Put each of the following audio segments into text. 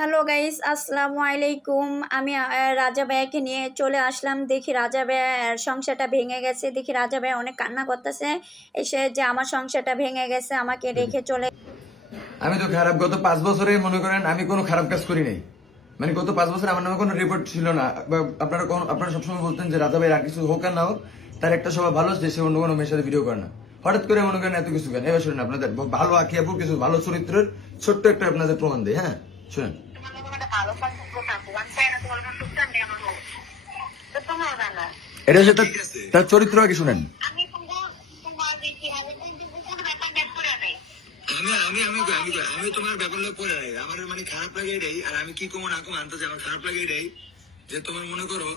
Hello guys, আসসালামু আলাইকুম। আমি রাজা ভাইয়াকে নিয়ে চলে আসলাম। দেখি রাজা ভাইয়ার সংসারটা ভেঙে গেছে। দেখি রাজা ভাইয়া অনেক কান্না করতেছে, এসে যে আমার সংসারটা ভেঙে গেছে, আমাকে রেখে চলে। আমি তো খারাপ গত 5 বছরে মনে করেন আমি কোনো খারাপ কাজ করি নাই। মানে গত 5 বছরে আমার নামে কোনো রিপোর্ট ছিল না। আপনারা সবসময় বলতেন যে রাজা ভাই আর কিছু হোক আর না হোক, তার একটা স্বভাব ভালো যে সে অন্য কোনো মেয়ের সাথে ভিডিও করে না। হঠাৎ করে মনে করেন এত কিছু কেন? এবার শুনেন, আপনাদের ভালো আখিয়াপুর কিছু ভালো চরিত্রের ছোট্ট একটা আপনাদের প্রমাণ দেয়। হ্যাঁ শুনেন, এটা হচ্ছে তার চরিত্র আগে শুনেন। আমি আমি আমি আমি আমি তোমার ব্যাপার লোক পড়ে নাই, আমার মানে খারাপ লাগে এটাই। আর আমি কি কমো না কমো আনতে আমার খারাপ লাগে এটাই যে তোমার মনে করো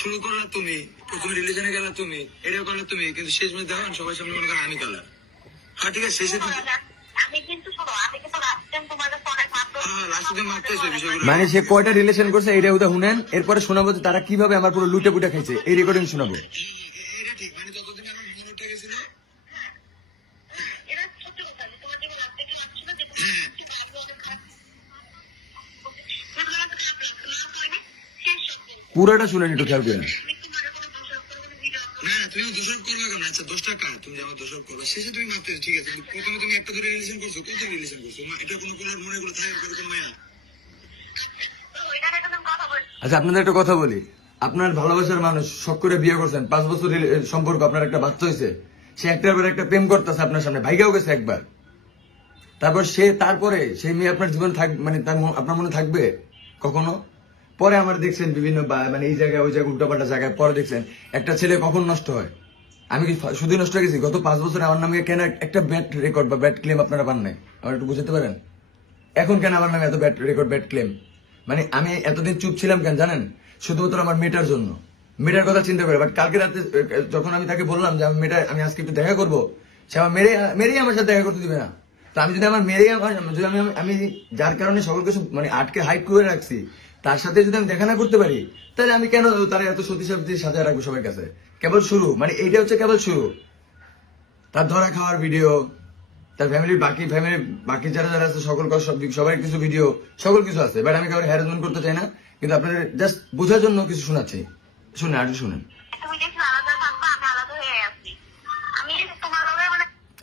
শুরু করলা তুমি, প্রথমে রিলিজনে গেলা তুমি, এটা করলা তুমি, কিন্তু শেষ মেয়ে দেখো সবাই সামনে মনে করো আমি কালা। হ্যাঁ ঠিক আছে, শেষে মানে সে কয়টা রিলেশন করছে এটা ওটা শুনেন, এরপরে শোনাবো যে তারা কিভাবে আমার পুরো লুটে পুটে খাইছে, এই রেকর্ডিং শোনাবো। এটা ঠিক, মানে যতদিন আমার মনে গেছিল পুরোটা শুনেন, একটু খেয়াল করেন। না তুমি দোষারোপ করবে কেন? আচ্ছা 10 টাকা তুমি আমার দোষারোপ করবে, শেষে তুমি মারতে ঠিক আছে, প্রথমে তুমি একটা ধরে রিলেশন করছো, কত রিলেশন করছো? এটা কোনো কোনো মনে গুলো থাকে কোনো মায়া। আচ্ছা আপনাদের একটা কথা বলি, আপনার ভালোবাসার মানুষ শখ করে বিয়ে করছেন, 5 বছর সম্পর্ক, আপনার একটা বাচ্চা হয়েছে, সে একটার পর একটা প্রেম করতেছে আপনার সামনে, ভাইগাও গেছে একবার, তারপর তারপরে সেই মেয়ে আপনার জীবন মানে আপনার মনে থাকবে কখনো? পরে আমার দেখছেন বিভিন্ন মানে এই জায়গায় ওই জায়গায় উল্টাপাল্টা জায়গায়, পরে দেখছেন একটা ছেলে কখন নষ্ট হয়। আমি কি শুধু নষ্ট হয়ে গেছি? গত 5 বছরে আমার নামে কেন একটা ব্যাড রেকর্ড বা ব্যাড ক্লেম আপনারা পান নাই? আমার একটু বুঝতে পারেন এখন কেন আমার নামে এত ব্যাড রেকর্ড, ব্যাড ক্লেম? মানে আমি এতদিন চুপ ছিলাম কেন জানেন? শুধুমাত্র আমার মেয়েটার জন্য, মেয়েটার কথা চিন্তা করে। বাট কালকে রাতে যখন আমি তাকে বললাম যে আমি আজকে একটু দেখা করবো, সে আমার মেরেই আমার সাথে দেখা করতে দিবে না। তো আমি যদি আমার মেরেই যদি আমি যার কারণে সকল কিছু মানে আটকে হাইট করে রাখছি, তার সাথে যদি আমি দেখা না করতে পারি, তাহলে আমি কেন তারা এত সতী সাথে সাজায় রাখবো সবার কাছে? কেবল শুরু, মানে এইটা হচ্ছে কেবল শুরু। তার ধরা খাওয়ার ভিডিও, তার বাকি যারা যারা আছে সকল সবাই কিছু ভিডিও, সকল কিছু আছে। বাট আমি কাউকে হ্যারাসমেন্ট করতে চাই না, কিন্তু আপনাদের জাস্ট বোঝার জন্য কিছু শোনাচ্ছি। শুনে আর শুনেন।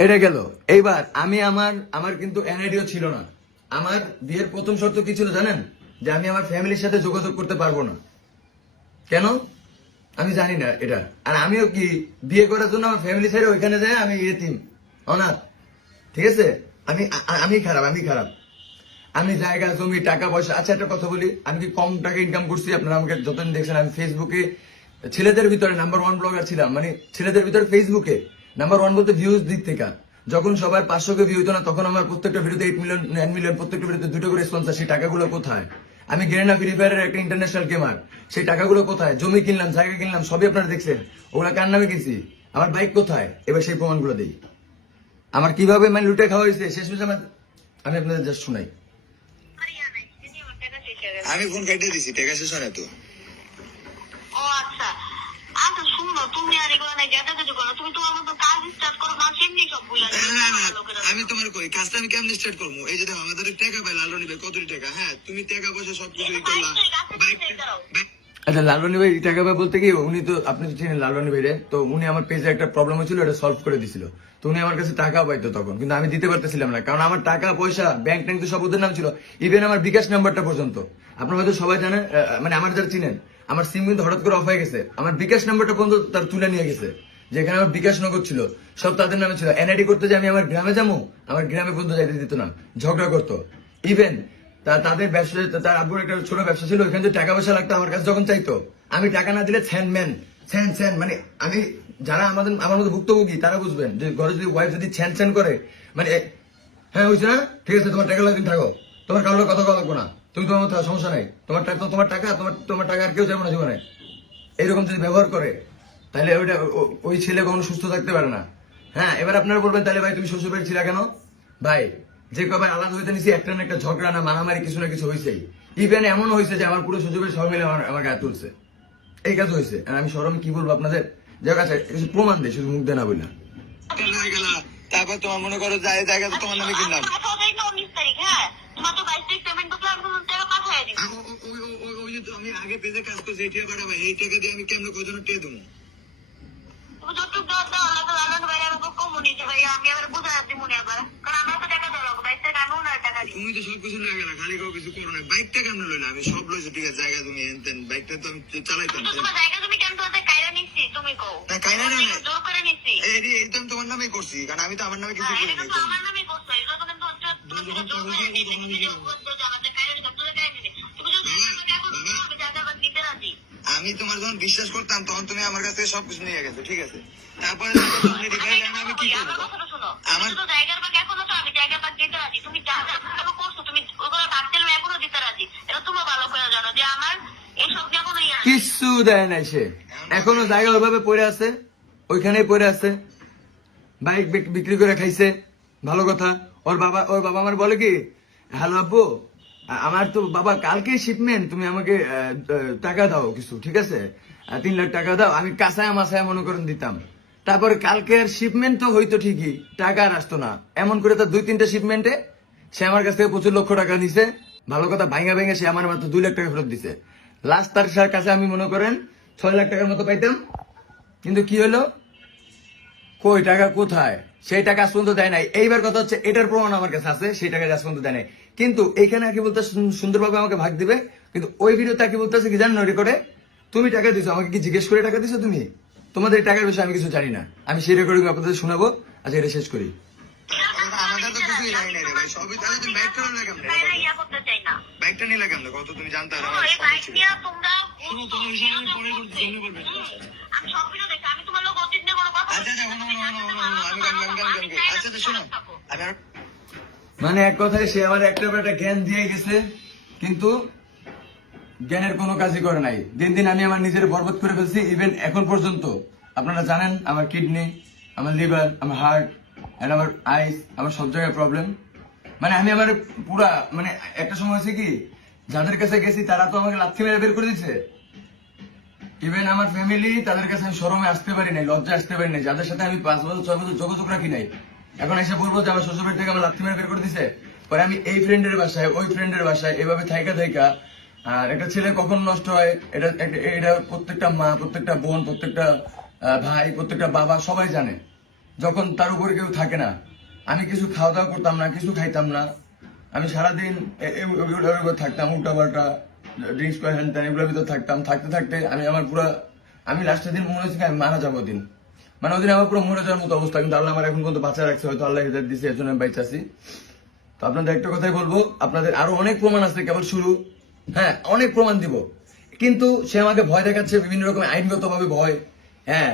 এটা গেল। এইবার আমি আমার কিন্তু এনআইডিও ছিল না। আমার বিয়ের প্রথম শর্ত কি ছিল জানেন? যে আমি আমার ফ্যামিলির সাথে যোগাযোগ করতে পারবো না। কেন? আমি জানি না এটা। আর আমিও কি বিয়ে করার জন্য আমার ফ্যামিলি ছেড়ে ওইখানে যায় আমি এতিম অনাথ? ঠিক আছে, আমি খারাপ। আমি জায়গা জমি টাকা পয়সা, আচ্ছা একটা কথা বলি, আমি কি কম টাকা ইনকাম করছি? আপনারা আমাকে যতদিন দেখছেন আমি ফেসবুকে ছেলেদের ভিতরে নাম্বার 1 ব্লগার ছিলাম। মানে ছেলেদের ভিতরে ফেসবুকে নাম্বার 1 বলতে ভিউজ দিক থেকে। যখন সবার 500কে ভিউ হতো না, তখন আমার প্রত্যেকটা ভিডিওতে 8 মিলিয়ন 9 মিলিয়ন, প্রত্যেকটা ভিডিওতে 2টো করে স্পন্সর। সেই টাকাগুলো কোথায়? আমি গেরিনা ফ্রি ফায়ারের একটা ইন্টারন্যাশনাল গেমার, সেই টাকাগুলো কোথায়? জমি কিনলাম, জায়গা কিনলাম, সবই আপনারা দেখছেন। ওগুলা কার নামে কিনছি? আমার বাইক কোথায়? এবার সেই প্রমাণগুলো দিই। আমার কিভাবে মানে লুটে খাওয়া হয়েছে শেষমেশ আমি আপনাদের জাস্ট শুনাই। আমি ফোন কেটে দিছি, টাকা শেষ হয় না তো। ও আচ্ছা। আচ্ছা শুনো, তুমি আর এগুলো না গেটা কিছু করো, তুমি তোমার মতো কাজ স্টার্ট করো না, সেমনি সব ভুলে যাবে। আমি তোমার করি কাজটা, আমি কেমন স্টার্ট করবো? এই যে দেখো আমাদের টাকা পাই, লালনি ভাই কত টাকা, হ্যাঁ তুমি টাকা পয়সা সবকিছু করলাম। আচ্ছা লালনি ভাই টাকা পাই বলতে কি, উনি তো আপনি তো চিনেন লালনি ভাই রে, তো উনি আমার পেজে একটা প্রবলেম হয়েছিল, এটা সলভ করে দিছিল। তো উনি আমার কাছে টাকা পাইতো তখন, কিন্তু আমি দিতে পারতেছিলাম না, কারণ আমার টাকা পয়সা ব্যাংক ট্যাঙ্ক তো সব ওদের নাম ছিল, ইভেন আমার বিকাশ নাম্বারটা পর্যন্ত। আপনারা হয়তো সবাই জানেন, মানে আমার যারা চিনেন, আমার সিম কিন্তু হঠাৎ করে অফ হয়ে গেছে, আমার বিকাশ নাম্বারটা পর্যন্ত তার তুলে নিয়ে গেছে, যেখানে আমার বিকাশ নগদ ছিল সব তাদের নামে ছিল। এনআইডি করতে যে আমি আমার গ্রামে যাবো, আমার গ্রামে পর্যন্ত যাইতে দিত না, ঝগড়া করতো। ইভেন তাদের ব্যবসা, তার আব্বুর একটা ছোট ব্যবসা ছিল, ওইখানে যে টাকা পয়সা লাগতো আমার কাছে যখন চাইতো, আমি টাকা না দিলে ছ্যান মানে আমি, যারা আমার মতো ভুক্তভোগী তারা বুঝবেন যে ঘরে যদি ওয়াইফ যদি ছ্যান করে, মানে হ্যাঁ হয়েছে না, ঠিক আছে তোমার টাকা লাগবে থাকো, তোমার কারোর কথা লাগবো না, তুমি তোমার মতো সমস্যা নাই, তোমার টাকা তোমার টাকা আর কেউ যাবো না জীবনে, এইরকম যদি ব্যবহার করে, তাহলে ওই ছেলে কখনো সুস্থ থাকতে পারে না। হ্যাঁ এবার আপনারা বলবেন তাহলে ভাই তুমি শ্বশুর বাড়ি ছিলা কেন? ভাই যে কবে আলাদা হইতে নিছি, একটা না একটা ঝগড়া না মারামারি কিছু না কিছু হয়েছেই। ইভেন এমন হয়েছে যে আমার পুরো শ্বশুর বাড়ি সবাই মিলে আমার গায়ে তুলছে, এই কাজ হয়েছে। আর আমি শরমে কি বলবো আপনাদের, যার কাছে কিছু প্রমাণ দেয়, শুধু মুখ দেয় না বললাম। তারপর তোমার মনে করো যায় জায়গা তোমার নামে কিনলাম। তোমার তো 22 তারিখ পেমেন্ট করলে আমি তোমার টাকা পাঠিয়ে দিব। ওই যে আমি আগে পেজে কাজ করছি এই টাকা পাঠাবো, এই টাকা দিয়ে আমি কেমন কজনের টেয়ে দেবো? তুমি যতটুকু দেওয়া লাগবে লালন ভাই আমাকে কম নিতে ভাই, আমি আবার বুঝাই দিব মনে আবার, কারণ আমার তো টাকা দেওয়া লাগবে 22 তারিখ আমি ওনার টাকা দিই। তুমি তো সবকিছু লাগে না, খালি কাউ কিছু করো না। বাইকটা কেমন লইলে? আমি সব লইছি, ঠিক আছে, জায়গা তুমি এনতেন, বাইকটা তো আমি চালাইতাম। তো তোমার জায়গা তুমি কেন তোমাদের কায়রা নিচ্ছি তুমি কও? না, কায়রা না, না। জোর করে নিচ্ছি। এই তো আমি তোমার নামেই করছি, কারণ আমি তো আমার নামে কিছু হ্যাঁ, করি এটা নাই। তো আমার নামে করছো, এটা তো কিন্তু তুমি জোর করে নিতে আমাদের কায়রা নিতে তোদের কায়রা নিতে। তুমি যদি আমাকে এখন আমি জায়গা বাদ দিতে রাজি। আমি তোমার যখন বিশ্বাস করতাম তখন তুমি আমার কাছ থেকে সবকিছু নিয়ে গেছো, ঠিক আছে? তারপরে আমি কি আমার করবো? কথাটা শোনো, আমার তুমি তো জায়গার বাকি এখনো তো আমি জায়গা বাদ দিতে রাজি। তুমি যা যা ভালো করছো তুমি ওগুলো ভাবতে আমি এখনো দিতে রাজি। এটা তুমি ভালো করে জানো যে আমার এইসব নিয়ে কোনো ইয়ে নেই। কিচ্ছু দেয় নাই সে, এখনো জায়গা ওইভাবে পড়ে আছে, ওইখানেই পড়ে আছে। বাইক বিক্রি করে খাইছে, ভালো কথা। ওর বাবা আমার বলে কি, হ্যালো আব্বু, আমার তো বাবা কালকে শিপমেন্ট, তুমি আমাকে টাকা দাও কিছু, ঠিক আছে? 3 লাখ টাকা দাও, আমি কাঁচায় মাসায় মনে করেন দিতাম। তারপরে কালকে আর শিপমেন্ট তো হইতো ঠিকই, টাকা আর আসতো না। এমন করে তার 2-3টা শিপমেন্টে সে আমার কাছ থেকে প্রচুর লক্ষ টাকা নিছে। ভালো কথা, ভাঙা ভেঙে সে আমার মাত্র 2 লাখ টাকা ফেরত দিছে। লাস্ট তার কাছে আমি মনে করেন 6 লাখ টাকার মতো পাইতাম। কিন্তু কি হলো, কই টাকা কোথায়? সেই টাকা আজ পর্যন্ত দেয় নাই। এইবার কথা হচ্ছে, এটার প্রমাণ আমার কাছে আছে, সেই টাকা আজ পর্যন্ত দেয় নাই। কিন্তু এইখানে আগে বলতে সুন্দরভাবে আমাকে ভাগ দিবে, কিন্তু ওই ভিডিওতে আগে বলতেছে কি জানো, রেকর্ডে তুমি টাকা দিছো, আমাকে কি জিজ্ঞেস করে টাকা দিছো তুমি? তোমাদের এই টাকার বিষয়ে আমি কিছু জানি না। আমি সেই রেকর্ডিং আপনাদের শোনাবো। আচ্ছা, এটা শেষ করি। আমাদের তো কিছুই নাই রে ভাই, সবই তাহলে তুমি বাইকটা নিলে কেমন? কায়রা ইয়া করতে চাই না। বাইকটা নিলে কেমন? কত তুমি জানতে আর শোনো, আমার এই শখ বাইক ছিল। নিয়ে তোমরা শোনো, তোমার বিষয়ে আমি পরে করতে জন্য বলবে। আমি সব ভিডিও দেখি, আমি তোমার লোক অতীত নিয়ে কোনো কথা আচ্ছা, শোনো, আচ্ছা, শোনো, আমি আর মানে এক কথায় সে আমার একটা পর একটা জ্ঞান দিয়ে গেছে, কিন্তু জ্ঞানের কোনো কাজই করে নাই। দিন দিন আমি আমার নিজের বরবাদ করে ফেলছি। ইভেন এখন পর্যন্ত আপনারা জানেন আমার কিডনি, আমার লিভার, আমার হার্ট এন্ড আমার আইস, আমার সব জায়গায় প্রবলেম। মানে আমি আমার পুরা মানে একটা সময় হয়েছে কি, যাদের কাছে গেছি তারা তো আমাকে লাথি মেরে বের করে দিচ্ছে। ইভেন আমার ফ্যামিলি, তাদের কাছে আমি শরমে আসতে পারি নাই, লজ্জা আসতে পারি নাই, যাদের সাথে আমি 5 বছর 6 বছর যোগাযোগ রাখি নাই। এখন এসে বলবো যে আমার শ্বশুরবাড়ি থেকে আমার লাথি মেরে বের করে দিছে। পরে আমি এই ফ্রেন্ডের বাসায়, ওই ফ্রেন্ডের বাসায়, এভাবে থাইকা থাইকা। আর একটা ছেলে কখন নষ্ট হয় এটা প্রত্যেকটা মা, প্রত্যেকটা বোন, প্রত্যেকটা ভাই, প্রত্যেকটা বাবা সবাই জানে। যখন তার উপরে কেউ থাকে না, আমি কিছু খাওয়া দাওয়া করতাম না, কিছু খাইতাম না। আমি সারাদিন এগুলোর উপর থাকতাম, উল্টা পাল্টা ড্রিঙ্কস করে হ্যান ত্যান এগুলোর ভিতর থাকতাম। থাকতে থাকতে আমি লাস্টের দিন মনে হচ্ছে আমি মারা যাবো দিন। মানে ওদিন আমার পুরো মরে যাওয়ার মতো অবস্থা। কিন্তু আল্লাহ আমার এখন পর্যন্ত বাঁচা রাখছে, হয়তো আল্লাহ হিদায়াত দিচ্ছে, এর জন্য আমি বাইচে আছি। তো আপনাদের একটা কথাই বলবো, আপনাদের আরো অনেক প্রমাণ আছে, কেবল শুরু। হ্যাঁ, অনেক প্রমাণ দিব। কিন্তু সে আমাকে ভয় দেখাচ্ছে, বিভিন্ন রকম আইনগত ভাবে ভয়। হ্যাঁ,